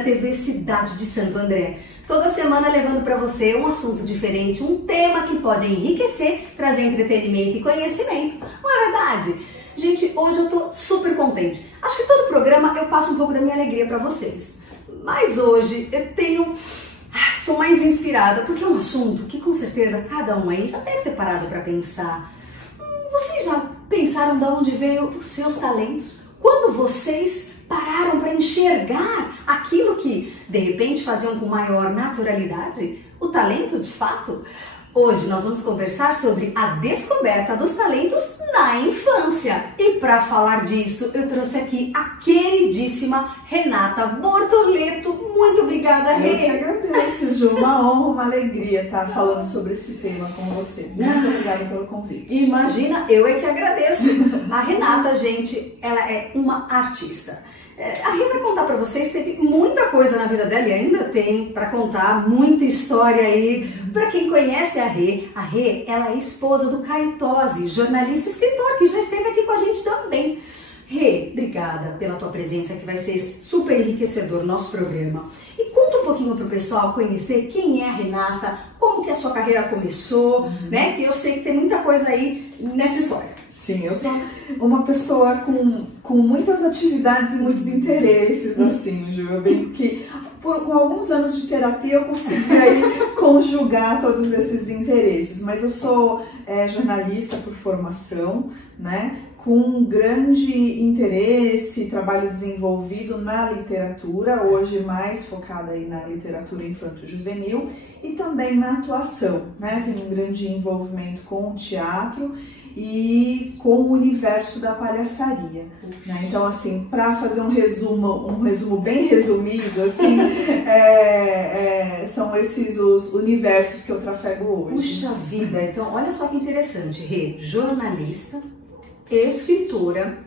da TV Cidade de Santo André. Toda semana levando para você um assunto diferente, um tema que pode enriquecer, trazer entretenimento e conhecimento. Não é verdade? Gente, hoje eu tô super contente. Acho que todo programa eu passo um pouco da minha alegria para vocês. Mas hoje estou mais inspirada, porque é um assunto que com certeza cada um aí já deve ter parado para pensar. Vocês já pensaram de onde veio os seus talentos? Quando vocês pararam para enxergar aquilo que de repente faziam com maior naturalidade? O talento de fato? Hoje nós vamos conversar sobre a descoberta dos talentos na infância. E para falar disso, eu trouxe aqui a queridíssima Renata Bortoleto. Muito obrigada, Rê. Eu que agradeço, Ju. Uma honra, uma alegria estar falando sobre esse tema com você. Muito obrigada pelo convite. Imagina, eu é que agradeço. A Renata, gente, ela é uma artista. A Rê vai contar para vocês, teve muita coisa na vida dela e ainda tem para contar, muita história aí. Para quem conhece a Rê, ela é esposa do Caio Tosi, jornalista e escritor, que já esteve aqui com a gente também. Rê, obrigada pela tua presença, que vai ser super enriquecedor o nosso programa. E conta um pouquinho pro pessoal conhecer quem é a Renata, como que a sua carreira começou, né? Que eu sei que tem muita coisa aí nessa história. Sim, eu sou uma pessoa com muitas atividades e muitos interesses, assim, Ju. Eu brinco que com alguns anos de terapia eu consegui aí conjugar todos esses interesses. Mas eu sou jornalista por formação, né? Com um grande interesse, trabalho desenvolvido na literatura, hoje mais focada aí na literatura infanto-juvenil e também na atuação, né? Tenho um grande envolvimento com o teatro e com o universo da palhaçaria, né? Então, assim, para fazer um resumo bem resumido, assim, são esses os universos que eu trafego hoje. Puxa vida, então olha só que interessante, Rê, jornalista, escritora,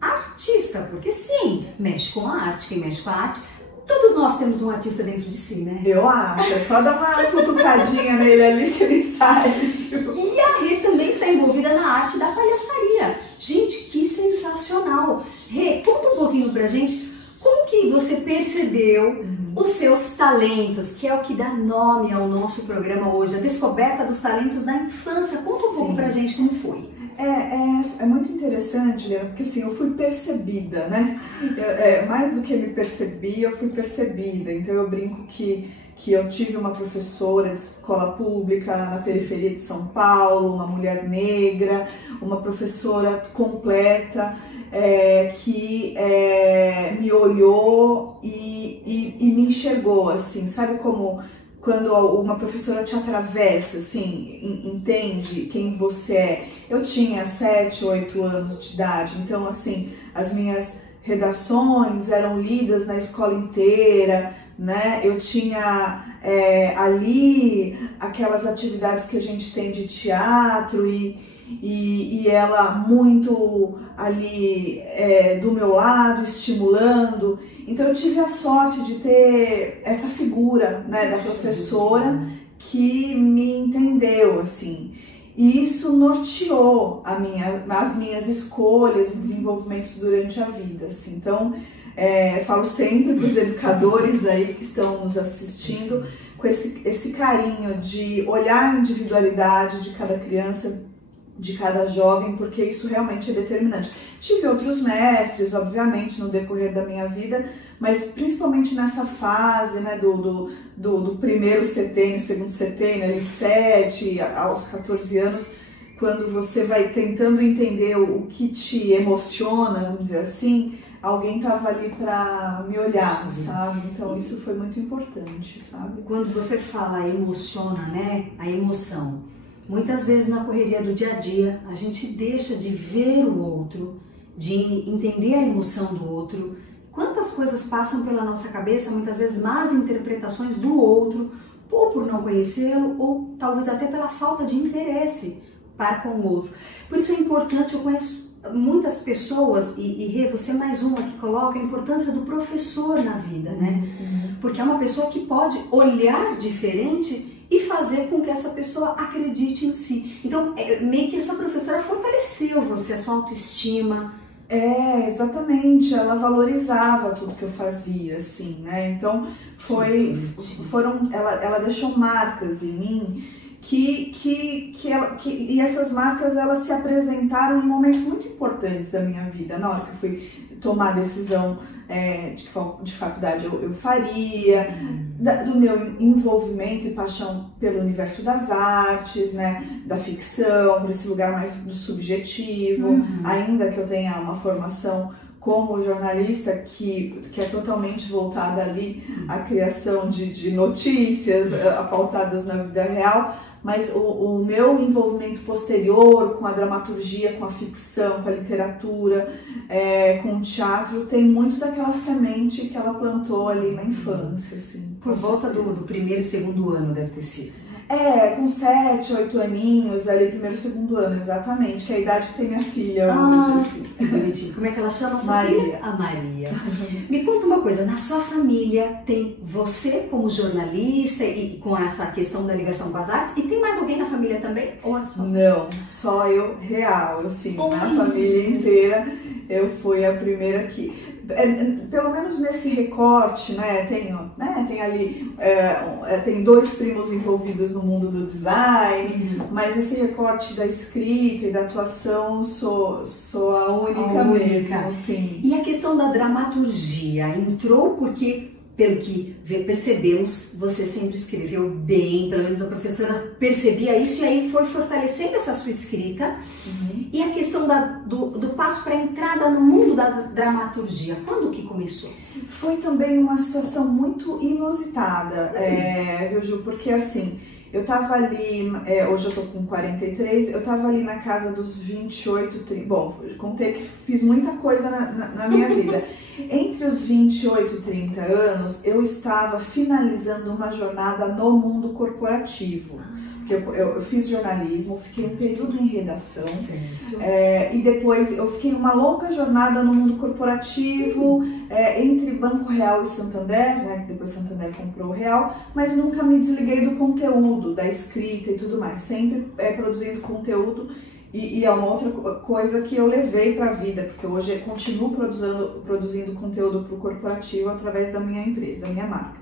artista, porque sim, mexe com a arte, quem mexe com a arte, todos nós temos um artista dentro de si, né? Eu acho, é só dar uma cutucadinha nele ali que ele sai. E a Rê também está envolvida na arte da palhaçaria. Gente, que sensacional! Rê, conta um pouquinho pra gente como que você percebeu os seus talentos, que é o que dá nome ao nosso programa hoje, a descoberta dos talentos na infância. Conta um pouco pra gente como foi. É muito interessante, Liana, porque assim, eu fui percebida, né? Mais do que me percebi, eu fui percebida. Então eu brinco que eu tive uma professora de escola pública na periferia de São Paulo, uma mulher negra, uma professora completa, que me olhou e me enxergou, assim, sabe como quando uma professora te atravessa, assim, entende quem você é. Eu tinha 7, 8 anos de idade, então, assim, as minhas redações eram lidas na escola inteira, né? Eu tinha ali aquelas atividades que a gente tem de teatro e ela muito ali do meu lado, estimulando. Então eu tive a sorte de ter essa figura, né, da professora que me entendeu, assim. E isso norteou as minhas escolhas e desenvolvimentos durante a vida, assim. Então, falo sempre para os educadores aí que estão nos assistindo com esse carinho de olhar a individualidade de cada criança, de cada jovem, porque isso realmente é determinante. Tive outros mestres, obviamente, no decorrer da minha vida, mas principalmente nessa fase, né, do primeiro setênio, segundo setênio, ali 7 aos 14 anos, quando você vai tentando entender o que te emociona, vamos dizer assim, alguém estava ali para me olhar, sabe? Então isso foi muito importante, sabe? Quando você fala emociona, né, a emoção, muitas vezes na correria do dia a dia, a gente deixa de ver o outro, de entender a emoção do outro. Quantas coisas passam pela nossa cabeça, muitas vezes más interpretações do outro, ou por não conhecê-lo, ou talvez até pela falta de interesse para com o outro. Por isso é importante, eu conheço muitas pessoas, e Rê, você é mais uma que coloca a importância do professor na vida, né? Porque é uma pessoa que pode olhar diferente e fazer com que essa pessoa acredite em si. Então, meio que essa professora fortaleceu você, a sua autoestima, Exatamente, ela valorizava tudo que eu fazia, assim, né? Então, ela deixou marcas em mim e essas marcas, elas se apresentaram em momentos muito importantes da minha vida. Na hora que eu fui tomar a decisão de faculdade eu faria, do meu envolvimento e paixão pelo universo das artes, né, da ficção, para esse lugar mais do subjetivo, ainda que eu tenha uma formação como jornalista que é totalmente voltada ali à criação de notícias pautadas na vida real, mas o meu envolvimento posterior com a dramaturgia, com a ficção, com a literatura, com o teatro, tem muito daquela semente que ela plantou ali na infância, assim. Por volta do primeiro e segundo ano deve ter sido. Com 7, 8 aninhos, ali, primeiro e segundo ano, exatamente, que é a idade que tem minha filha hoje. Assim. Que bonitinho. Como é que ela chama a sua filha? A Maria. Me conta uma coisa, na sua família tem você como jornalista e com essa questão da ligação com as artes, e tem mais alguém na família também? Ou é só? Não, só eu real, assim, na família inteira, eu fui a primeira que... Pelo menos nesse recorte, né, tem ali, tem 2 primos envolvidos no mundo do design, mas esse recorte da escrita e da atuação sou a única mesmo, assim. E a questão da dramaturgia entrou porque, pelo que percebemos, você sempre escreveu bem, pelo menos a professora percebia isso, e aí foi fortalecendo essa sua escrita. E a questão do passo para a entrada no mundo da dramaturgia, quando que começou? Foi também uma situação muito inusitada, viu, Ju? Porque assim, eu tava ali, hoje eu tô com 43, eu tava ali na casa dos 28, 30, bom, contei que fiz muita coisa na minha vida. Entre os 28 e 30 anos, eu estava finalizando uma jornada no mundo corporativo. Eu fiz jornalismo, fiquei um período em redação, e depois eu fiquei uma longa jornada no mundo corporativo, entre Banco Real e Santander, né? Depois Santander comprou o Real, mas nunca me desliguei do conteúdo, da escrita e tudo mais, sempre produzindo conteúdo, e é uma outra coisa que eu levei para a vida, porque hoje eu continuo produzindo conteúdo para o corporativo através da minha empresa, da minha marca.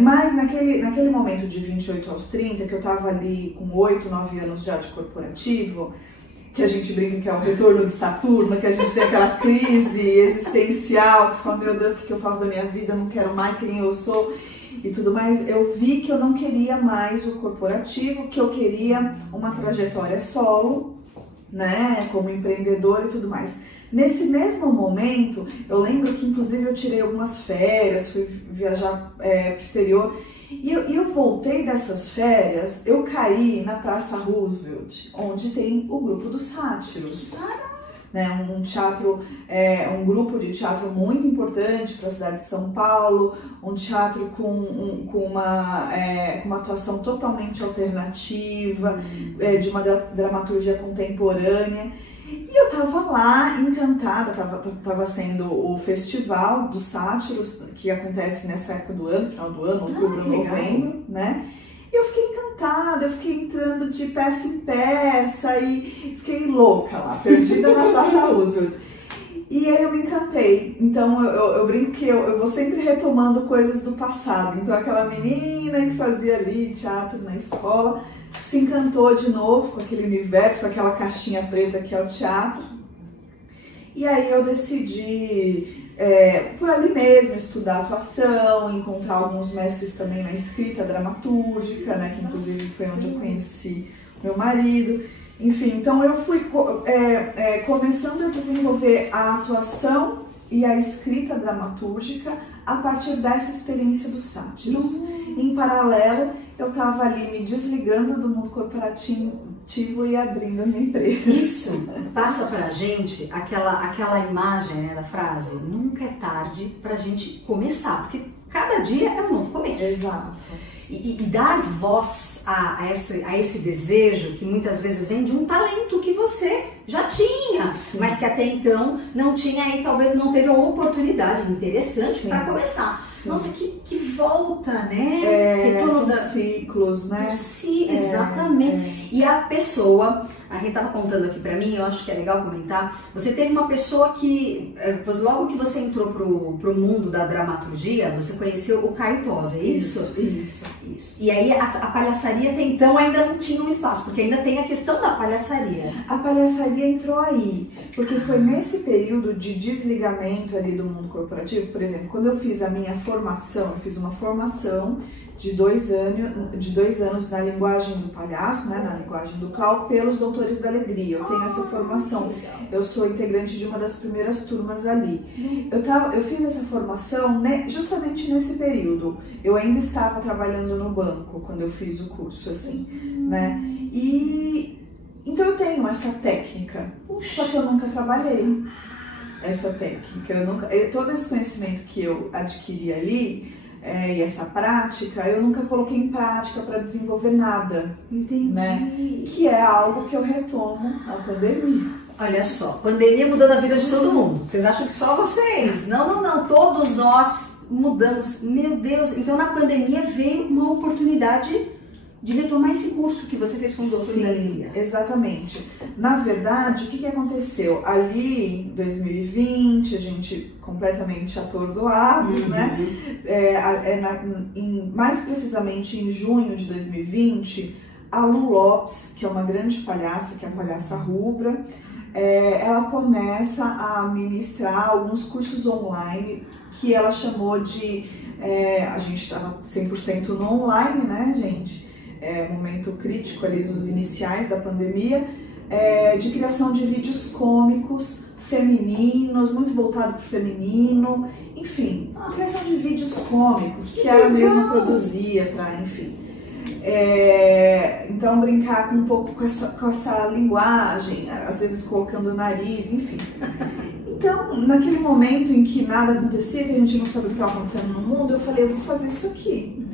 Mas naquele momento de 28 aos 30, que eu tava ali com 8, 9 anos já de corporativo, que a gente brinca que é o retorno de Saturno, que a gente tem aquela crise existencial, que você fala, meu Deus, o que eu faço da minha vida, não quero mais quem eu sou e tudo mais, eu vi que eu não queria mais o corporativo, que eu queria uma trajetória solo, né, como empreendedor e tudo mais. Nesse mesmo momento, eu lembro que inclusive eu tirei algumas férias, fui viajar pro exterior, e eu voltei dessas férias, eu caí na Praça Roosevelt, onde tem o grupo dos Sátiros. Né, um teatro, um grupo de teatro muito importante para a cidade de São Paulo, um teatro com uma atuação totalmente alternativa, de uma dramaturgia contemporânea. E eu tava lá encantada, tava sendo o festival dos sátiros, que acontece nessa época do ano, final do ano, outubro, novembro, né? E eu fiquei encantada, eu fiquei entrando de peça em peça e fiquei louca lá, perdida na Praça Roosevelt. E aí eu me encantei. Então eu brinco que eu vou sempre retomando coisas do passado. Então aquela menina que fazia ali teatro na escola se encantou de novo com aquele universo, com aquela caixinha preta que é o teatro. E aí eu decidi, por ali mesmo, estudar atuação, encontrar alguns mestres também na escrita dramatúrgica, né, que inclusive foi onde eu conheci meu marido. Enfim, então eu fui começando a desenvolver a atuação e a escrita dramatúrgica a partir dessa experiência dos sátiros. Em paralelo, eu estava ali me desligando do mundo corporativo e abrindo a minha empresa. Isso passa pra gente aquela imagem, né, da frase, nunca é tarde pra gente começar, porque cada dia é um novo começo. Exato. E dar voz a esse desejo que muitas vezes vem de um talento que você já tinha, sim, mas que até então não tinha e talvez não teve uma oportunidade interessante para começar. Sim. Nossa, que volta, né? São ciclos, né? Exatamente. E a pessoa, a Rê estava contando aqui pra mim, eu acho que é legal comentar, você teve uma pessoa que, logo que você entrou pro mundo da dramaturgia, você conheceu o Caio Tosa, é isso? Isso. E aí a palhaçaria até então ainda não tinha um espaço, porque ainda tem a questão da palhaçaria. A palhaçaria entrou aí, porque foi nesse período de desligamento ali do mundo corporativo. Por exemplo, quando eu fiz a minha formação, eu fiz uma formação de 2 anos na linguagem do palhaço, né, na linguagem do Clau, pelos Doutores da Alegria. Eu tenho essa formação, eu sou integrante de uma das primeiras turmas ali. Eu fiz essa formação, né, justamente nesse período. Eu ainda estava trabalhando no banco quando eu fiz o curso, assim, né? Então eu tenho essa técnica, só que eu nunca trabalhei essa técnica. Todo esse conhecimento que eu adquiri ali, e essa prática, eu nunca coloquei em prática para desenvolver nada. Entendi. Né? Que é algo que eu retomo na pandemia. Olha só, pandemia mudando a vida de todo mundo. Vocês acham que só vocês? Não, todos nós mudamos. Meu Deus, então na pandemia veio uma oportunidade de retomar esse curso que você fez com o Doutores da Alegria. Exatamente. Na verdade, o que aconteceu? Ali, em 2020, a gente completamente atordoados, né? Mais precisamente em junho de 2020, a Lu Lopes, que é uma grande palhaça, que é a palhaça rubra, ela começa a ministrar alguns cursos online que ela chamou de... a gente estava 100% no online, né, gente? Momento crítico ali dos iniciais da pandemia, de criação de vídeos cômicos femininos, muito voltado para o feminino, enfim, criação de vídeos cômicos que ela mesma produzia para, enfim. Então brincar com um pouco com essa linguagem, às vezes colocando o nariz, enfim. Então, naquele momento em que nada acontecia, que a gente não sabia o que estava acontecendo no mundo, eu falei, eu vou fazer isso aqui.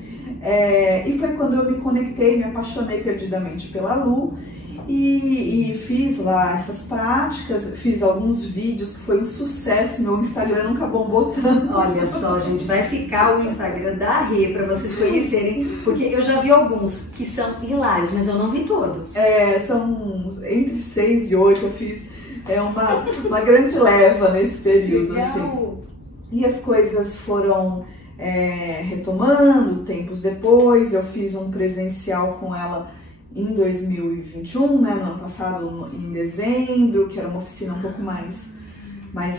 E foi quando eu me conectei, me apaixonei perdidamente pela Lu e fiz lá essas práticas, fiz alguns vídeos que foi um sucesso, meu Instagram nunca bombou tanto. Olha só, gente, vai ficar o Instagram da Rê para vocês conhecerem, porque eu já vi alguns que são hilários, mas eu não vi todos. São entre 6 e 8, eu fiz uma grande leva nesse período. Assim. E as coisas foram... retomando tempos depois. Eu fiz um presencial com ela em 2021, né, no ano passado, em dezembro, que era uma oficina um pouco mais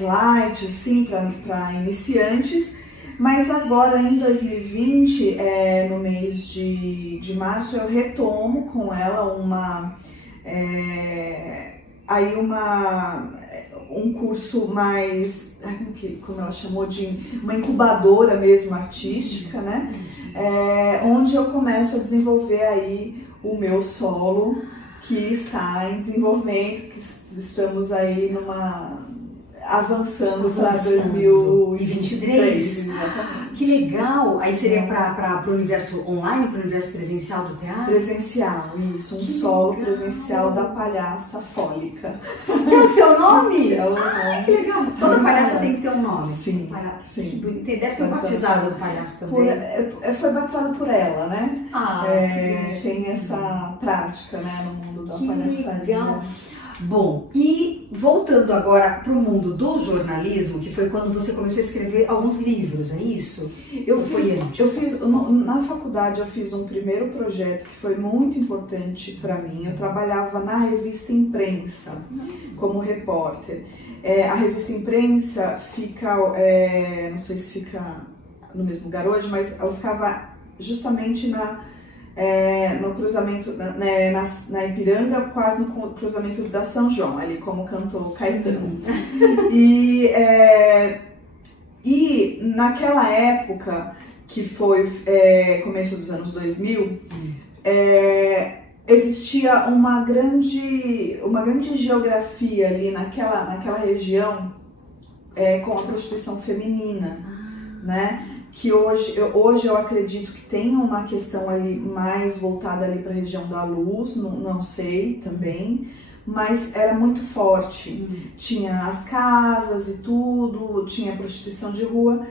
light, assim, para iniciantes. Mas agora, em 2020, no mês de março, eu retomo com ela um curso mais, como ela chamou, de uma incubadora mesmo artística, né? Onde eu começo a desenvolver aí o meu solo, que está em desenvolvimento, que estamos aí avançando para 2023. Que legal! Aí seria para o universo online, para o universo presencial do teatro? Presencial, isso. Um solo presencial da palhaça fólica. Que é o seu nome? É o nome. Que legal! Toda palhaça tem que ter um nome. Sim. Sim. Deve ter batizado o palhaço também. Foi batizado por ela, né? Tem essa prática, né, no mundo da palhaçaria. Legal! Bom, e voltando agora para o mundo do jornalismo, que foi quando você começou a escrever alguns livros, é isso? Na faculdade eu fiz um primeiro projeto que foi muito importante para mim. Eu trabalhava na revista Imprensa como repórter. A revista Imprensa fica, não sei se fica no mesmo lugar hoje, mas eu ficava justamente no cruzamento, na Ipiranga, quase no cruzamento da São João, ali como cantou Caetano. E naquela época, que foi começo dos anos 2000, existia uma grande geografia ali naquela região com a prostituição feminina, né? Que hoje eu acredito que tem uma questão ali mais voltada ali para a região da Luz, não sei também, mas era muito forte. Tinha as casas e tudo, tinha prostituição de rua.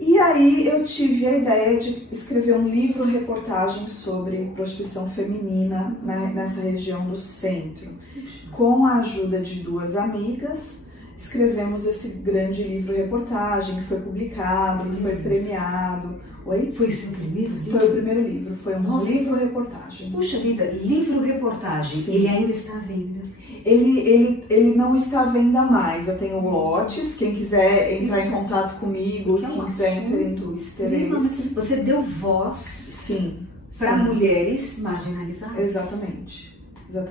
E aí eu tive a ideia de escrever um livro-reportagem sobre prostituição feminina, né, nessa região do centro. Com a ajuda de 2 amigas, escrevemos esse grande livro-reportagem que foi publicado, que foi premiado. Oi? Foi o seu primeiro livro? Foi o primeiro livro, foi um livro-reportagem. Puxa vida, livro-reportagem, ele ainda está à venda? Ele não está à venda mais, eu tenho lotes, quem quiser entrar em contato comigo, quem quiser entrar em Twitter. Você deu voz para mulheres marginalizadas? Exatamente.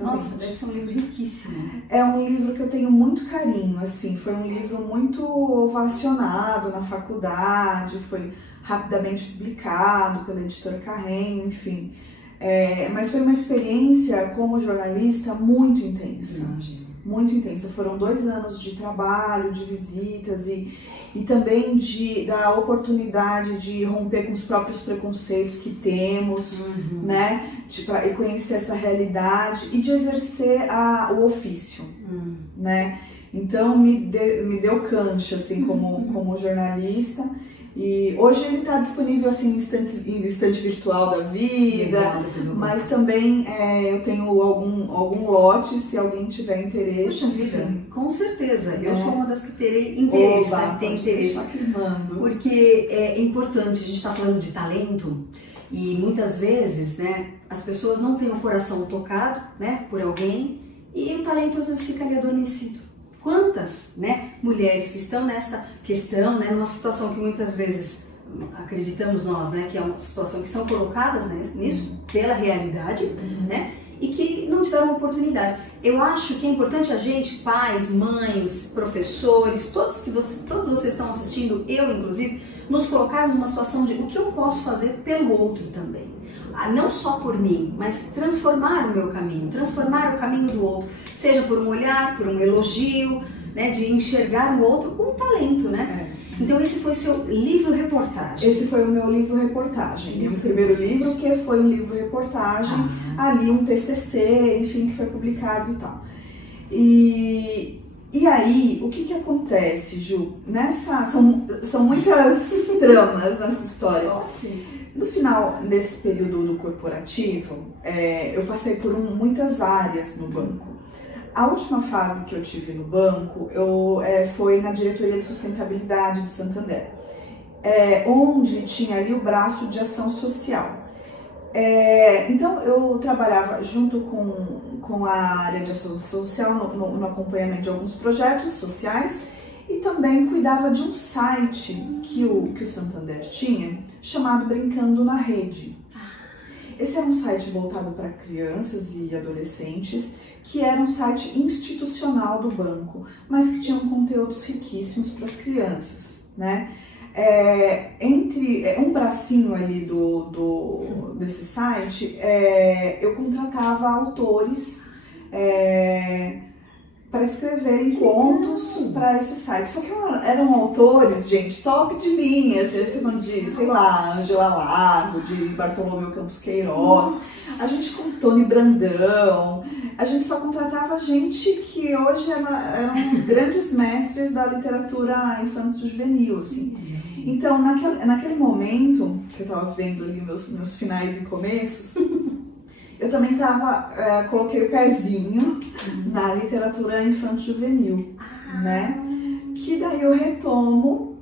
Nossa, deve ser um livro riquíssimo. É um livro que eu tenho muito carinho, assim, foi um livro muito ovacionado na faculdade, foi rapidamente publicado pela editora Carrem, enfim. Mas foi uma experiência como jornalista muito intensa. Muito intensa. Foram 2 anos de trabalho, de visitas e também da oportunidade de romper com os próprios preconceitos que temos, né? E conhecer essa realidade e de exercer o ofício, né? Então me deu cancha, assim, como jornalista. E hoje ele está disponível assim em estante virtual da vida, mas também eu tenho algum lote, se alguém tiver interesse. Puxa vida, com certeza. Eu sou uma das que terei interesse, tem interesse. Porque é importante, a gente está falando de talento e muitas vezes, né, as pessoas não têm o coração tocado, né, por alguém e o talento às vezes fica ali adormecido. Quantas, né, mulheres que estão nessa questão, né, numa situação que muitas vezes acreditamos nós, né, que é uma situação que são colocadas, né, nisso pela realidade, né, e que não tiveram oportunidade. Eu acho que é importante a gente, pais, mães, professores, todos vocês estão assistindo, eu inclusive, nos colocarmos numa situação de o que eu posso fazer pelo outro também. Não só por mim, mas transformar o meu caminho, transformar o caminho do outro, seja por um olhar, por um elogio, né, de enxergar o outro com um talento, né? Então esse foi o seu livro-reportagem? Esse foi o meu livro-reportagem. O primeiro livro que foi um livro-reportagem, ali um TCC, enfim, que foi publicado e tal. E aí, o que acontece, Ju? São muitas tramas nessa história. No final desse período do corporativo, eu passei por muitas áreas no banco. A última fase que eu tive no banco foi na diretoria de sustentabilidade do Santander, onde tinha ali o braço de ação social. Então eu trabalhava junto com a área de ação social no acompanhamento de alguns projetos sociais e também cuidava de um site que o Santander tinha, chamado Brincando na Rede. Esse era um site voltado para crianças e adolescentes, que era um site institucional do banco, mas que tinha conteúdos riquíssimos para as crianças, né? Entre um bracinho ali desse site, eu contratava autores para escreverem contos para esse site. Só que eram autores, gente, top de linha, de, sei lá, Angela Lago, de Bartolomeu Campos Queiroz, a gente com Tony Brandão, a gente só contratava gente que hoje eram os grandes mestres da literatura infanto-juvenil, assim. Então, naquele momento, que eu estava vendo ali meus finais e começos, eu também coloquei o pezinho na literatura infanto-juvenil, né? Que daí eu retomo,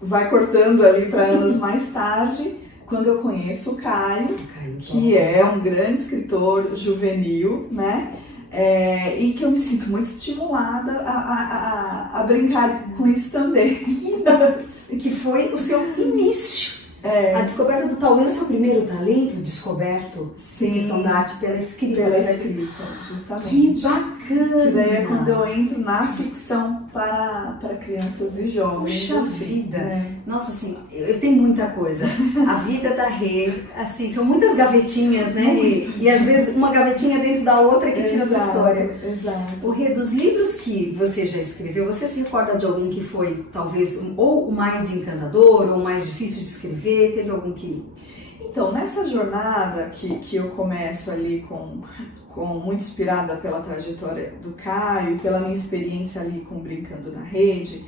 vai cortando ali para anos mais tarde, quando eu conheço o Caio, que é um grande escritor juvenil, né? E que eu me sinto muito estimulada a brincar com isso também. Que foi o seu início. A descoberta talvez o seu primeiro talento descoberto, questão da arte pela escrita. Justamente. Que bacana! Que daí é quando eu entro na ficção para crianças e jovens. Puxa vida! Nossa, assim, eu tenho muita coisa. A vida da Rê, assim, são muitas gavetinhas, né? E às vezes uma gavetinha dentro da outra que tira a sua história. Exato. O Rê, dos livros que você já escreveu, você se recorda de algum que foi talvez ou o mais encantador ou o mais difícil de escrever? Teve algum que... Então, nessa jornada que eu começo ali muito inspirada pela trajetória do Caio, pela minha experiência ali com Brincando na Rede,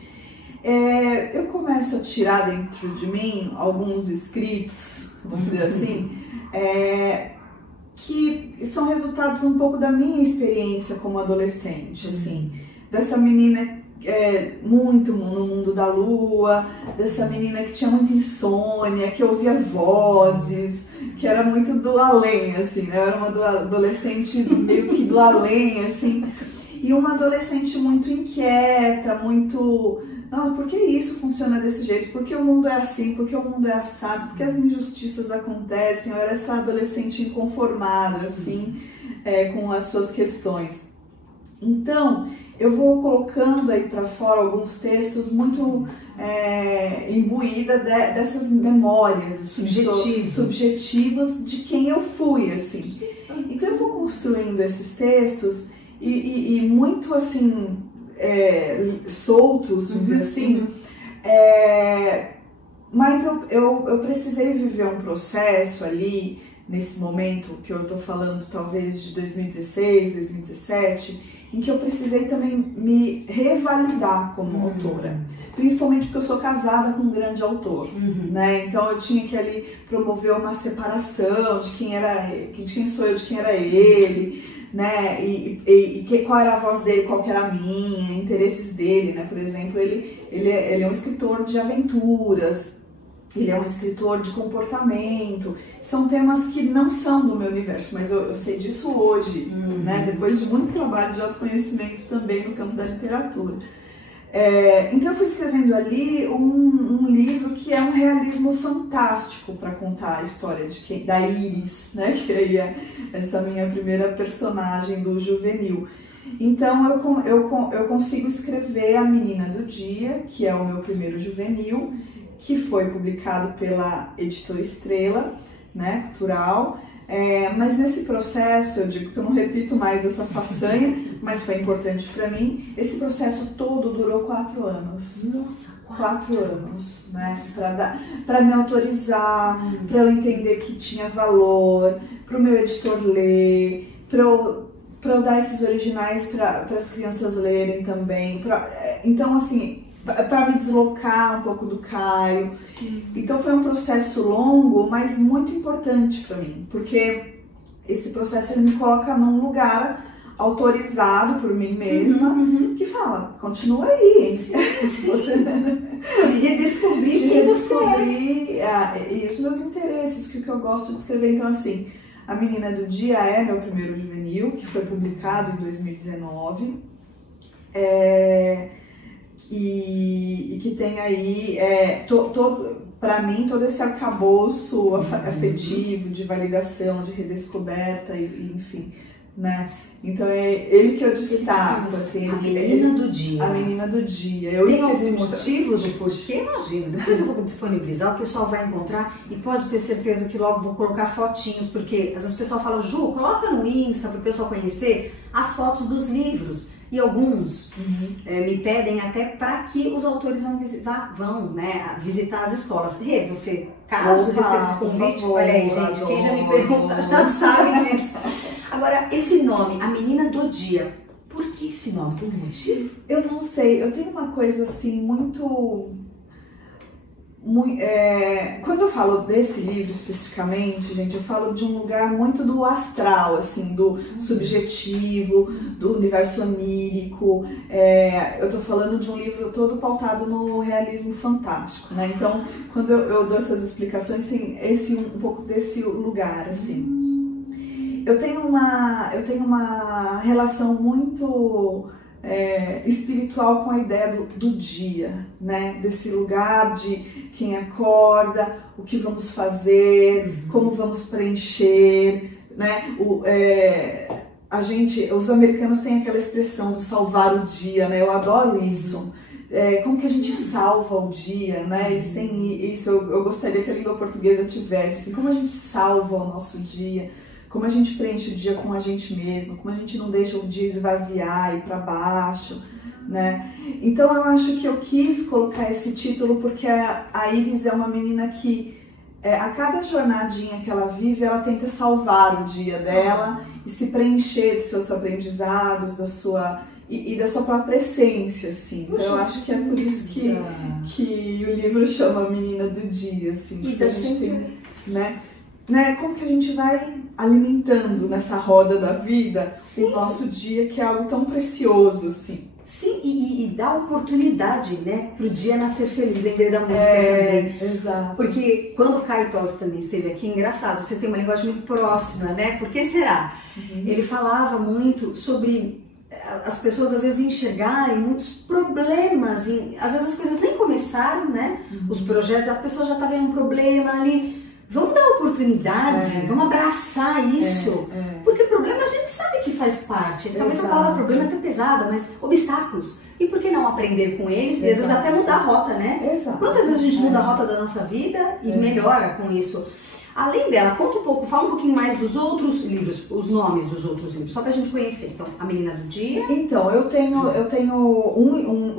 eu começo a tirar dentro de mim alguns escritos, vamos dizer assim, que são resultados um pouco da minha experiência como adolescente, assim, dessa menina muito no mundo da lua, dessa menina que tinha muita insônia, que ouvia vozes, que era muito do além, assim, né? Eu era uma adolescente meio que do além, assim, e uma adolescente muito inquieta, muito... Não, por que isso funciona desse jeito? Por que o mundo é assim? Por que o mundo é assado? Por que as injustiças acontecem? Eu era essa adolescente inconformada, assim, com as suas questões. Então, eu vou colocando aí para fora alguns textos muito imbuída dessas memórias, assim, subjetivos de quem eu fui, assim. Então, eu vou construindo esses textos e muito, assim... soltos, vamos dizer assim, mas eu precisei viver um processo ali, nesse momento que eu estou falando, talvez de 2016, 2017, em que eu precisei também me revalidar como autora, principalmente porque eu sou casada com um grande autor, né? Então eu tinha que ali promover uma separação de quem sou eu, de quem era ele, né, qual era a voz dele, qual que era a minha, interesses dele, né, por exemplo, ele é um escritor de aventuras, ele é um escritor de comportamento, são temas que não são do meu universo, mas eu sei disso hoje, né, depois de muito trabalho de autoconhecimento também no campo da literatura. Então eu fui escrevendo ali um livro que é um realismo fantástico para contar a história da Iris, né, que é essa minha primeira personagem do juvenil. Então eu consigo escrever A Menina do Dia, que é o meu primeiro juvenil, que foi publicado pela Editora Estrela, né, cultural. Mas nesse processo, eu digo que eu não repito mais essa façanha, mas foi importante para mim. Esse processo todo durou 4 anos. Nossa, 4 anos, né? Para me autorizar, para eu entender que tinha valor, para o meu editor ler, para eu dar esses originais para as crianças lerem também. Então, assim, para me deslocar um pouco do Caio. Então foi um processo longo, mas muito importante para mim, porque esse processo ele me coloca num lugar autorizado por mim mesma, que fala, continua aí. Sim. Você redescobrir quem você é. E os meus interesses, que eu gosto de escrever. Então, assim, A Menina do Dia é meu primeiro juvenil, que foi publicado em 2019. E que tem aí, para mim, todo esse arcabouço afetivo, de validação, de redescoberta, enfim, né? Então é ele que eu destaco, assim, A Menina do Dia. A Menina do Dia. Tem algum motivo de porquê? Imagina, depois eu vou disponibilizar, o pessoal vai encontrar e pode ter certeza que logo vou colocar fotinhos, porque às vezes o pessoal fala, Ju, coloca no Insta para o pessoal conhecer as fotos dos livros. E alguns me pedem até para que os autores vão né, visitar as escolas. E você, caso receba esse convite, olha aí, gente, quem já me pergunta já sabe disso. Agora, esse nome, A Menina do Dia, por que esse nome? Tem um motivo? Eu não sei, eu tenho uma coisa assim muito quando eu falo desse livro especificamente, gente, eu falo de um lugar muito do astral, assim, do subjetivo, do universo onírico. Eu tô falando de um livro todo pautado no realismo fantástico, né? Então, quando eu dou essas explicações, tem um pouco desse lugar, assim. Eu tenho uma relação muito espiritual com a ideia do dia, né? Desse lugar de quem acorda, o que vamos fazer, como vamos preencher, né? Os americanos têm aquela expressão do salvar o dia, né? Eu adoro isso. Como que a gente salva o dia, né? Eles têm isso, eu gostaria que a língua portuguesa tivesse, assim, como a gente salva o nosso dia, como a gente preenche o dia com a gente mesmo, como a gente não deixa o dia esvaziar, ir para baixo, né? Então eu acho que eu quis colocar esse título porque a Iris é uma menina que a cada jornadinha que ela vive, ela tenta salvar o dia dela e se preencher dos seus aprendizados, da sua e da sua própria essência, assim. Então eu acho que é por isso que o livro chama Menina do Dia, assim. E a gente tem, né, como que a gente vai alimentando nessa roda da vida o nosso dia, que é algo tão precioso, assim. Sim, e dá oportunidade, né, pro dia nascer feliz, lembrei da música também. Exato. Porque quando o Caio Tossi também esteve aqui, engraçado, você tem uma linguagem muito próxima, né? Por que será? Ele falava muito sobre as pessoas às vezes enxergarem muitos problemas, às vezes as coisas nem começaram, né? Os projetos, a pessoa já tá vendo um problema ali. Vamos dar oportunidade, vamos abraçar isso. Porque problema a gente sabe que faz parte. Talvez a palavra problema é até pesada, mas obstáculos. E por que não aprender com eles? E às vezes até mudar a rota, né? Exato. Quantas vezes a gente muda a rota da nossa vida e melhora com isso? Além dela, conta um pouco, fala um pouquinho mais dos outros livros, os nomes dos outros livros, só pra gente conhecer. Então, A Menina do Dia. Então, eu tenho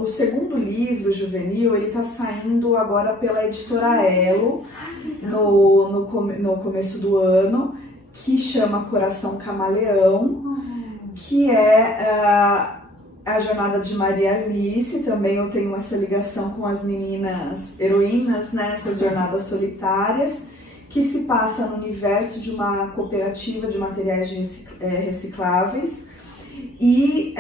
o segundo livro juvenil, ele tá saindo agora pela editora Elo, no começo do ano, que chama Coração Camaleão, que é a jornada de Maria Alice. Também eu tenho essa ligação com as meninas heroínas, né, essas jornadas solitárias, que se passa no universo de uma cooperativa de materiais recicláveis. E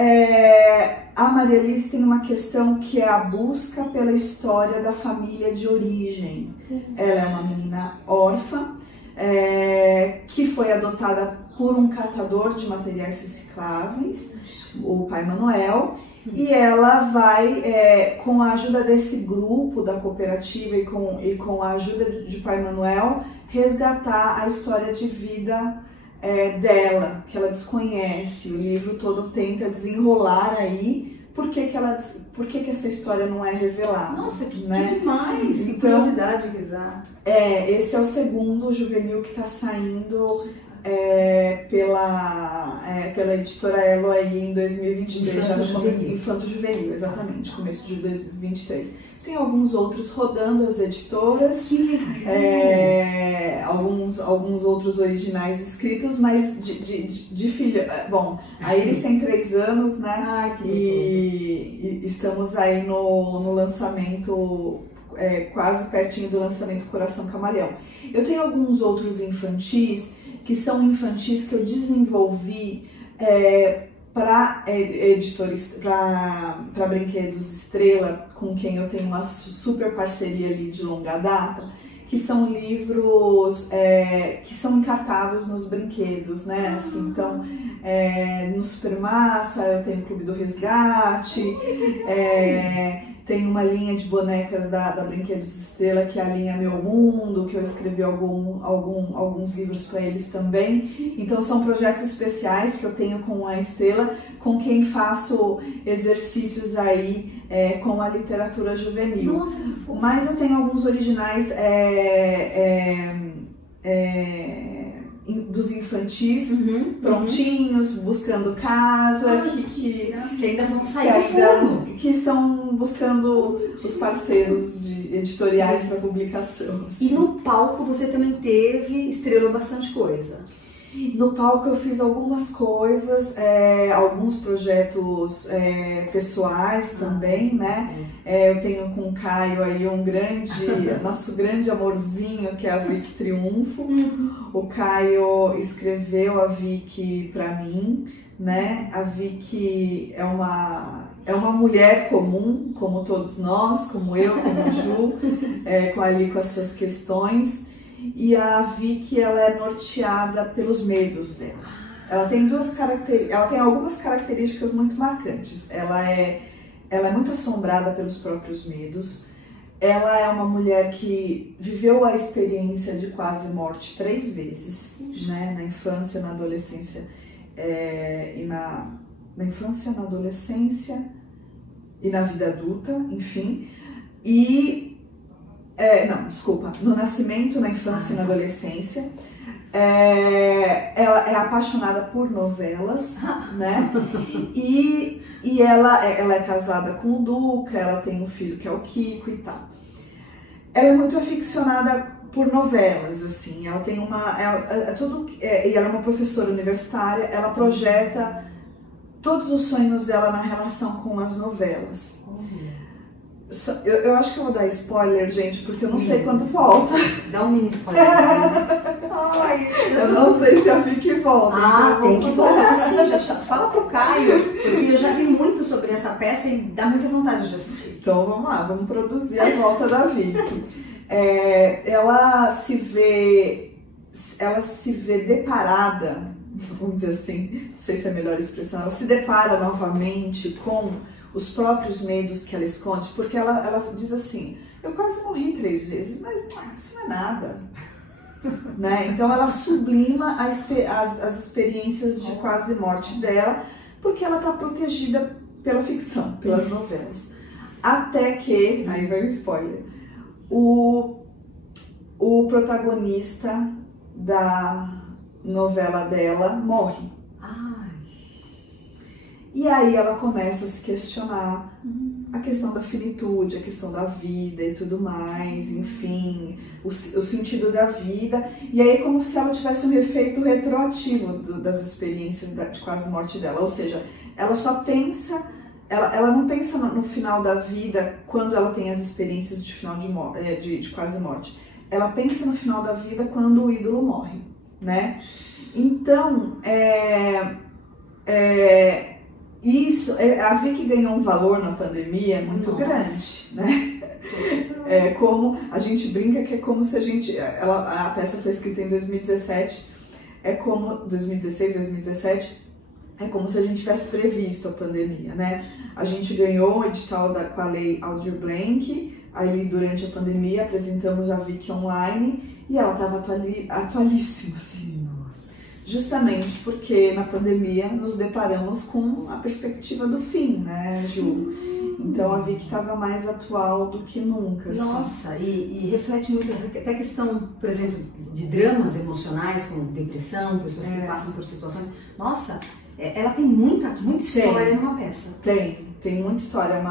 a Maria Alice tem uma questão que é a busca pela história da família de origem. Ela é uma menina órfã, que foi adotada por um catador de materiais recicláveis, o pai Manuel, e ela vai, com a ajuda desse grupo da cooperativa e com a ajuda de pai Manuel, resgatar a história de vida dela, que ela desconhece. O livro todo tenta desenrolar aí por que essa história não é revelada. Nossa, que né? Demais! Que curiosidade que dá. Esse é o segundo juvenil que está saindo pela editora Elo aí em 2023, já no Infanto Juvenil, exatamente, começo de 2023. Tem alguns outros rodando as editoras, alguns outros originais escritos, mas de filha. Bom, aí eles têm 3 anos, né? Ai, que e estamos aí no lançamento, quase pertinho do lançamento Coração Camaleão. Eu tenho alguns outros infantis, que são infantis que eu desenvolvi para editores, para Brinquedos Estrela, com quem eu tenho uma super parceria ali de longa data, que são livros que são encartados nos brinquedos, né? Assim, então, no Supermassa eu tenho o Clube do Resgate, tem uma linha de bonecas da Brinquedos Estrela, que é a linha Meu Mundo, que eu escrevi alguns livros para eles também. Então são projetos especiais que eu tenho com a Estrela, com quem faço exercícios aí com a literatura juvenil. Nossa, que fofo. Mas eu tenho alguns originais dos infantis, prontinhos, buscando casa, que ainda vão sair do forno, que estão buscando os parceiros editoriais para publicação. Assim. E no palco você também estrelou bastante coisa. No palco eu fiz algumas coisas, alguns projetos pessoais também, né? Eu tenho com o Caio aí nosso grande amorzinho, que é a Vicky Triunfo. O Caio escreveu a Vicky para mim, né? A Vicky é uma mulher comum, como todos nós, como eu, como a Ju, com as suas questões. E a Vicky, ela é norteada pelos medos dela. Ela tem algumas características muito marcantes. Ela é muito assombrada pelos próprios medos. Ela é uma mulher que viveu a experiência de quase morte 3 vezes, né? Na infância, na adolescência, na infância, na adolescência e na vida adulta, enfim. No nascimento, na infância e na adolescência. Ela é apaixonada por novelas, né? E ela é casada com o Duca, ela tem um filho que é o Kiko e tal. Ela é muito aficionada por novelas, assim. Ela tem e ela é uma professora universitária, ela projeta todos os sonhos dela na relação com as novelas. Eu acho que eu vou dar spoiler, gente, porque eu não sei quando volta. Dá um mini spoiler. Ai, eu não sei se a Vicky volta. Ah, tem que voltar sim. Já fala pro Caio, porque eu já li muito sobre essa peça e dá muita vontade de assistir. Então vamos lá, vamos produzir a volta da Vicky. Ela se vê deparada, vamos dizer assim, não sei se é a melhor expressão, ela se depara novamente com os próprios medos que ela esconde, porque ela diz assim, eu quase morri 3 vezes, mas isso não é nada. Né? Então ela sublima as experiências de quase morte dela, porque ela está protegida pela ficção, pelas novelas. Até que, aí vai o spoiler, o protagonista da novela dela morre. E aí ela começa a se questionar a questão da finitude, a questão da vida e tudo mais, enfim, o sentido da vida. E aí é como se ela tivesse um efeito retroativo das experiências de quase morte dela. Ou seja, ela só pensa, ela não pensa no final da vida quando ela tem as experiências de final de quase morte. Ela pensa no final da vida quando o ídolo morre, né? Então, isso, a Vicky ganhou um valor na pandemia muito grande, né? Como a gente brinca que é como se a peça foi escrita em 2017, 2016, 2017, é como se a gente tivesse previsto a pandemia, né? A gente ganhou o edital com a lei Aldir Blanc, aí durante a pandemia apresentamos a Vicky online e ela estava atualíssima, assim. Justamente porque na pandemia nos deparamos com a perspectiva do fim, né, Ju? Então a Vicky estava mais atual do que nunca. Assim. Nossa, e reflete muito até a questão, por exemplo, de dramas emocionais, como depressão, pessoas que passam por situações. Nossa, ela tem muita história numa peça. Tem muita história.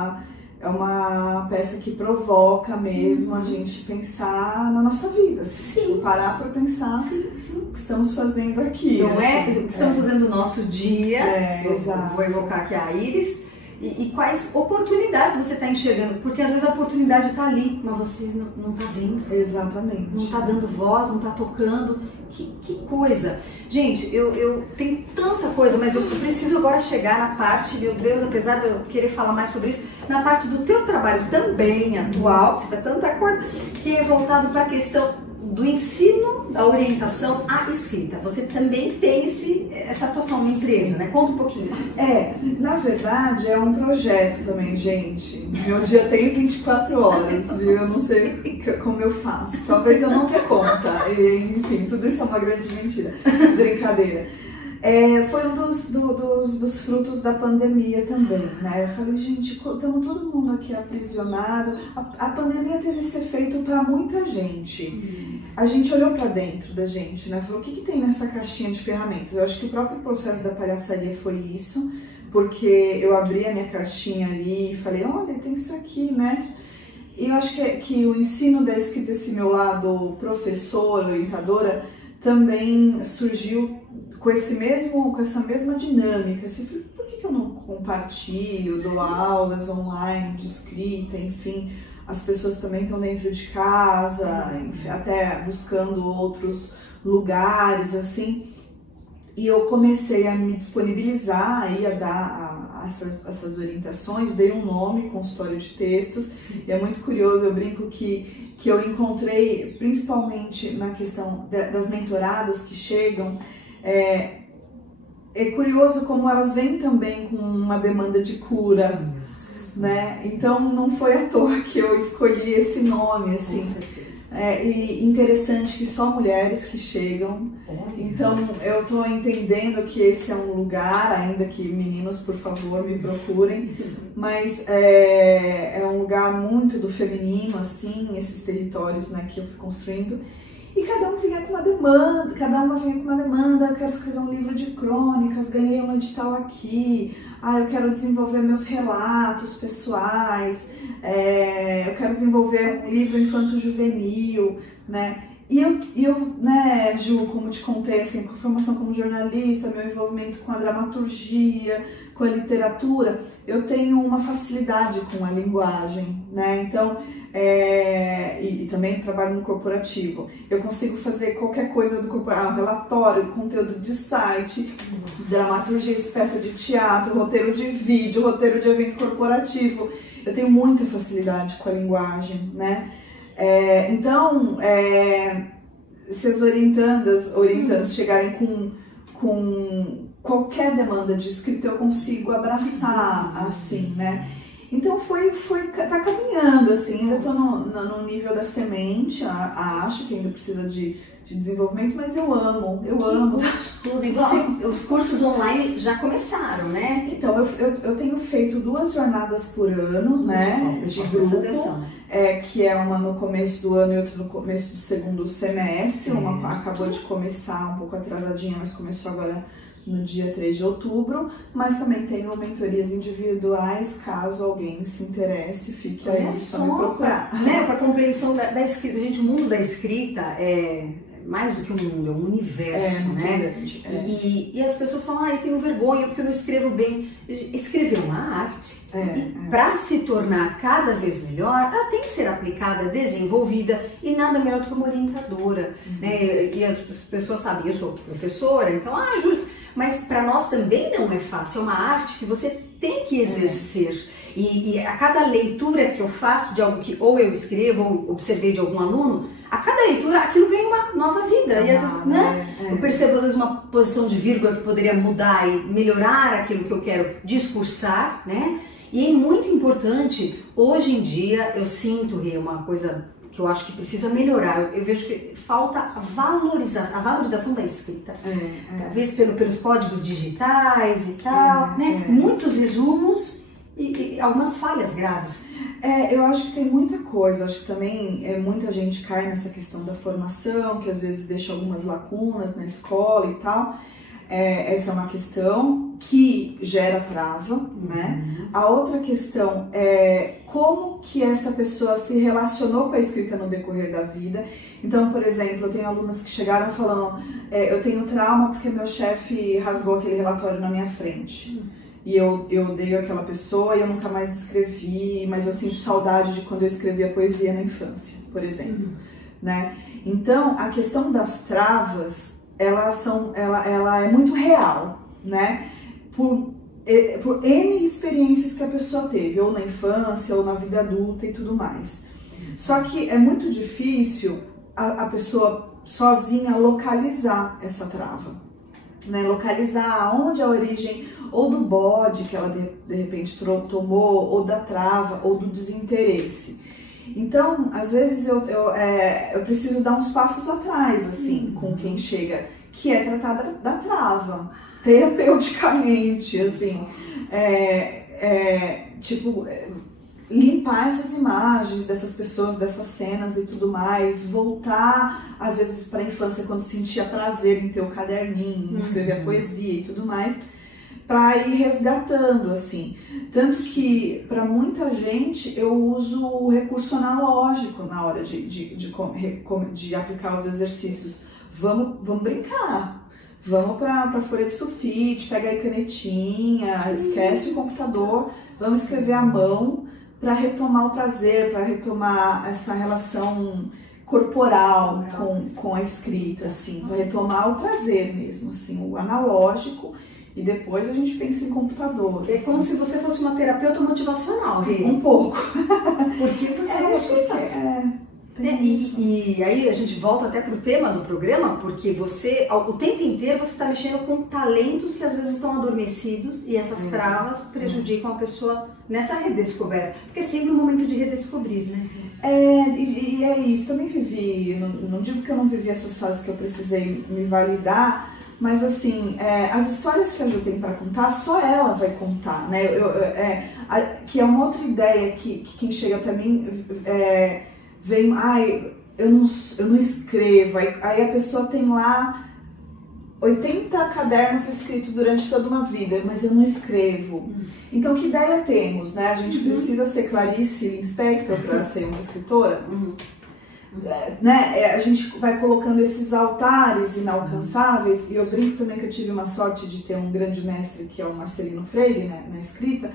É uma peça que provoca mesmo a gente pensar na nossa vida. Sim. Parar para pensar o que estamos fazendo aqui. Não é? O que estamos fazendo no nosso dia. Exato. Vou evocar aqui a Iris. E quais oportunidades você está enxergando? Porque às vezes a oportunidade está ali, mas você não está vendo. Exatamente. Não está dando voz, não está tocando. Que coisa. Gente, eu tenho tanta coisa, mas eu preciso agora chegar na parte, meu Deus, apesar de eu querer falar mais sobre isso, na parte do teu trabalho também atual, você faz tanta coisa, que é voltado para a questão do ensino, da orientação à escrita. Você também tem essa atuação na empresa, né? Conta um pouquinho. Na verdade é um projeto também, gente. Meu dia tem 24 horas, viu? Eu não sei como eu faço. Talvez eu não dê conta. Enfim, tudo isso é uma grande mentira. Brincadeira. Foi um dos frutos da pandemia também, né? Eu falei, gente, estamos todo mundo aqui aprisionado. A pandemia teve esse efeito para muita gente. A gente olhou para dentro da gente, né? Falou, o que tem nessa caixinha de ferramentas? Eu acho que o próprio processo da palhaçaria foi isso, porque eu abri a minha caixinha ali e falei, olha, tem isso aqui, né? E eu acho que o ensino da escrita, esse meu lado professor, orientadora, também surgiu com essa mesma dinâmica. Assim, por que eu não compartilho, dou aulas online de escrita, enfim, as pessoas também estão dentro de casa, enfim, até buscando outros lugares, assim, e eu comecei a me disponibilizar aí a dar essas orientações, dei um nome, consultório de textos, e é muito curioso, eu brinco que eu encontrei, principalmente na questão das mentoradas que chegam, é curioso como elas vêm também com uma demanda de cura, né? Então não foi à toa que eu escolhi esse nome, assim. Com certeza. E interessante que só mulheres que chegam. Então eu tô entendendo que esse é um lugar, ainda que meninos, por favor, me procurem, mas é um lugar muito do feminino, assim, esses territórios, né, que eu fui construindo. E cada um vinha com uma demanda, eu quero escrever um livro de crônicas, ganhei um edital aqui, eu quero desenvolver meus relatos pessoais, eu quero desenvolver um livro infanto-juvenil, né? eu, né, Ju, como te contei, assim, com a formação como jornalista, meu envolvimento com a dramaturgia, com a literatura, eu tenho uma facilidade com a linguagem, né? Então, e também trabalho no corporativo. Eu consigo fazer qualquer coisa do corporativo, relatório, conteúdo de site, dramaturgia, peça de teatro, roteiro de vídeo, roteiro de evento corporativo. Eu tenho muita facilidade com a linguagem, né? Então, se as orientandas chegarem com qualquer demanda de escrita, eu consigo abraçar, assim, né? Então tá caminhando, assim, ainda tô no nível da semente, acho que ainda precisa de desenvolvimento, mas eu amo. Tudo. E os cursos online já começaram, né? Então, eu tenho feito 2 jornadas por ano, né, de grupo, que é uma no começo do ano e outra no começo do segundo semestre. Uma acabou de começar, um pouco atrasadinha, mas começou agora no dia 3 de outubro, mas também tenho mentorias individuais, caso alguém se interesse, fique aí só me procurar. Para compreensão da escrita, gente, o mundo da escrita é mais do que um mundo, é um universo, né? E as pessoas falam, eu tenho vergonha porque eu não escrevo bem. Escrever é uma arte. E para se tornar cada vez melhor, ela tem que ser aplicada, desenvolvida, e nada melhor do que uma orientadora. Né? E as pessoas sabem, eu sou professora, então, Júlia, mas para nós também não é fácil, é uma arte que você tem que exercer. E a cada leitura que eu faço de algo que ou eu escrevo ou observei de algum aluno, a cada leitura aquilo ganha uma nova vida. E às vezes, né? Eu percebo às vezes uma posição de vírgula que poderia mudar e melhorar aquilo que eu quero discursar, né? E é muito importante, hoje em dia, eu sinto, Rê, uma coisa que eu acho que precisa melhorar. Eu vejo que falta a valorização da escrita. Talvez pelos códigos digitais e tal, né? Muitos resumos e algumas falhas graves. Eu acho que tem muita coisa. Eu acho que também muita gente cai nessa questão da formação, que às vezes deixa algumas lacunas na escola e tal. Essa é uma questão que gera trava, né? A outra questão é como que essa pessoa se relacionou com a escrita no decorrer da vida. Então, por exemplo, eu tenho alunas que chegaram falando, eu tenho trauma porque meu chefe rasgou aquele relatório na minha frente. E eu odeio aquela pessoa e eu nunca mais escrevi, mas eu sinto saudade de quando eu escrevia poesia na infância, por exemplo, né? Então, a questão das travas, ela é muito real, né? Por N experiências que a pessoa teve, ou na infância, ou na vida adulta e tudo mais. Só que é muito difícil a pessoa sozinha localizar essa trava, né? Localizar onde a origem ou do bode que ela de repente tomou, ou da trava, ou do desinteresse. Então, às vezes eu preciso dar uns passos atrás, assim, com quem chega, que é tratar da trava, terapeuticamente, assim, limpar essas imagens dessas pessoas, dessas cenas e tudo mais, voltar, às vezes, para a infância, quando sentia prazer em ter o caderninho, escrever a poesia e tudo mais, para ir resgatando, assim. Tanto que, para muita gente, eu uso o recurso analógico na hora de aplicar os exercícios. Vamos brincar, vamos para folha de sulfite, pega aí canetinha, esquece o computador, vamos escrever à mão para retomar o prazer, para retomar essa relação corporal com a escrita, assim, para retomar o prazer mesmo, assim, o analógico. E depois a gente pensa em computador. É como se você fosse uma terapeuta motivacional, Rê. Um pouco. Porque você E aí a gente volta até pro tema do programa, porque você, o tempo inteiro, você está mexendo com talentos que às vezes estão adormecidos e essas travas prejudicam a pessoa nessa redescoberta. Porque é sempre um momento de redescobrir, né? E é isso. Também vivi, não digo que eu não vivi essas fases que eu precisei me validar, mas assim, as histórias que a Ju tem para contar, só ela vai contar, né? Que é uma outra ideia que quem chega para mim vem, eu não escrevo, aí a pessoa tem lá 80 cadernos escritos durante toda uma vida, mas eu não escrevo. Então, que ideia temos, né? A gente precisa ser Clarice Lispector para ser uma escritora? né? A gente vai colocando esses altares inalcançáveis, e eu brinco também que eu tive uma sorte de ter um grande mestre, que é o Marcelino Freire, né, na escrita,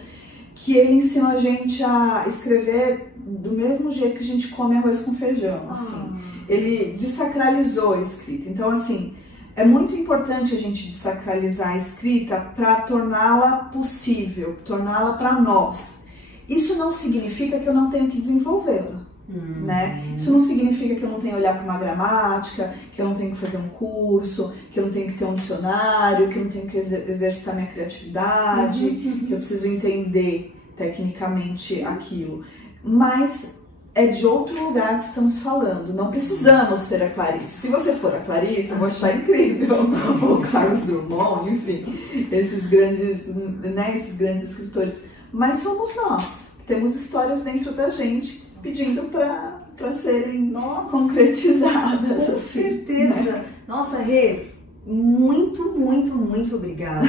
que ele ensinou a gente a escrever do mesmo jeito que a gente come arroz com feijão, assim. Ele desacralizou a escrita. Então, assim, é muito importante a gente desacralizar a escrita para torná-la possível, torná-la para nós. Isso não significa que eu não tenho que desenvolvê-la, né? Isso não significa que eu não tenho que olhar para uma gramática, que eu não tenho que fazer um curso, que eu não tenho que ter um dicionário, que eu não tenho que exercitar minha criatividade, que eu preciso entender tecnicamente aquilo. Mas é de outro lugar que estamos falando. Não precisamos ser a Clarice. Se você for a Clarice, eu vou achar incrível. O Carlos Drummond, enfim, esses grandes, né, esses grandes escritores. Mas somos nós. Temos histórias dentro da gente pedindo para serem concretizadas. Com assim, certeza. Né? Nossa, Rê, muito, muito, muito obrigada.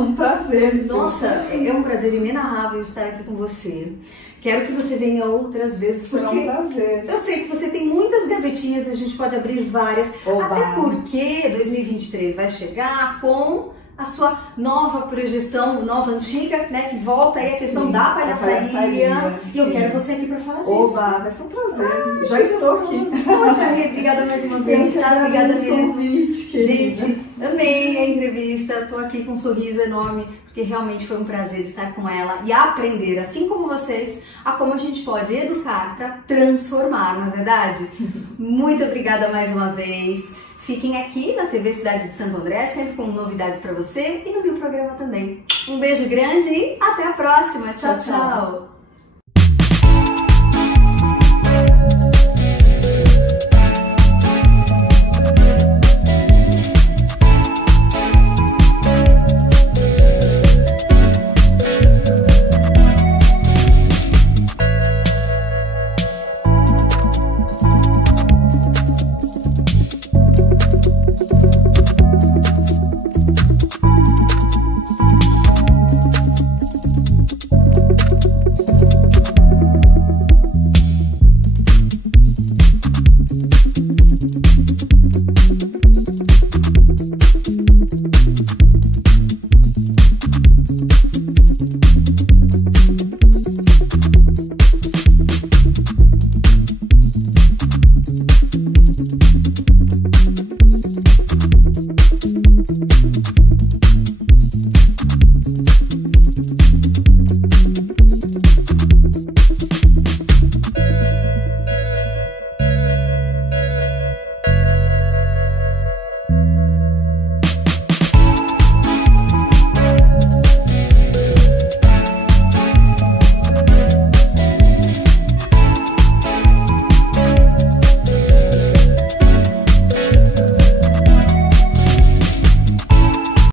Um prazer. Nossa, é um prazer inenarrável estar aqui com você. Quero que você venha outras vezes, porque é um prazer. Eu sei que você tem muitas gavetinhas, a gente pode abrir várias. Oba. Até porque 2023 vai chegar com a sua nova projeção, nova antiga, né? Que volta aí a questão da palhaçaria. E eu quero você aqui para falar disso. Oba, vai ser um prazer. Já estou aqui. Poxa, obrigada mais uma vez. Obrigada mesmo. Convite, gente, amei a entrevista. Estou aqui com um sorriso enorme, porque realmente foi um prazer estar com ela e aprender, assim como vocês, a como a gente pode educar para transformar, não é verdade? Muito obrigada mais uma vez. Fiquem aqui na TV Cidade de Santo André, sempre com novidades para você, e no meu programa também. Um beijo grande e até a próxima. Tchau, tchau.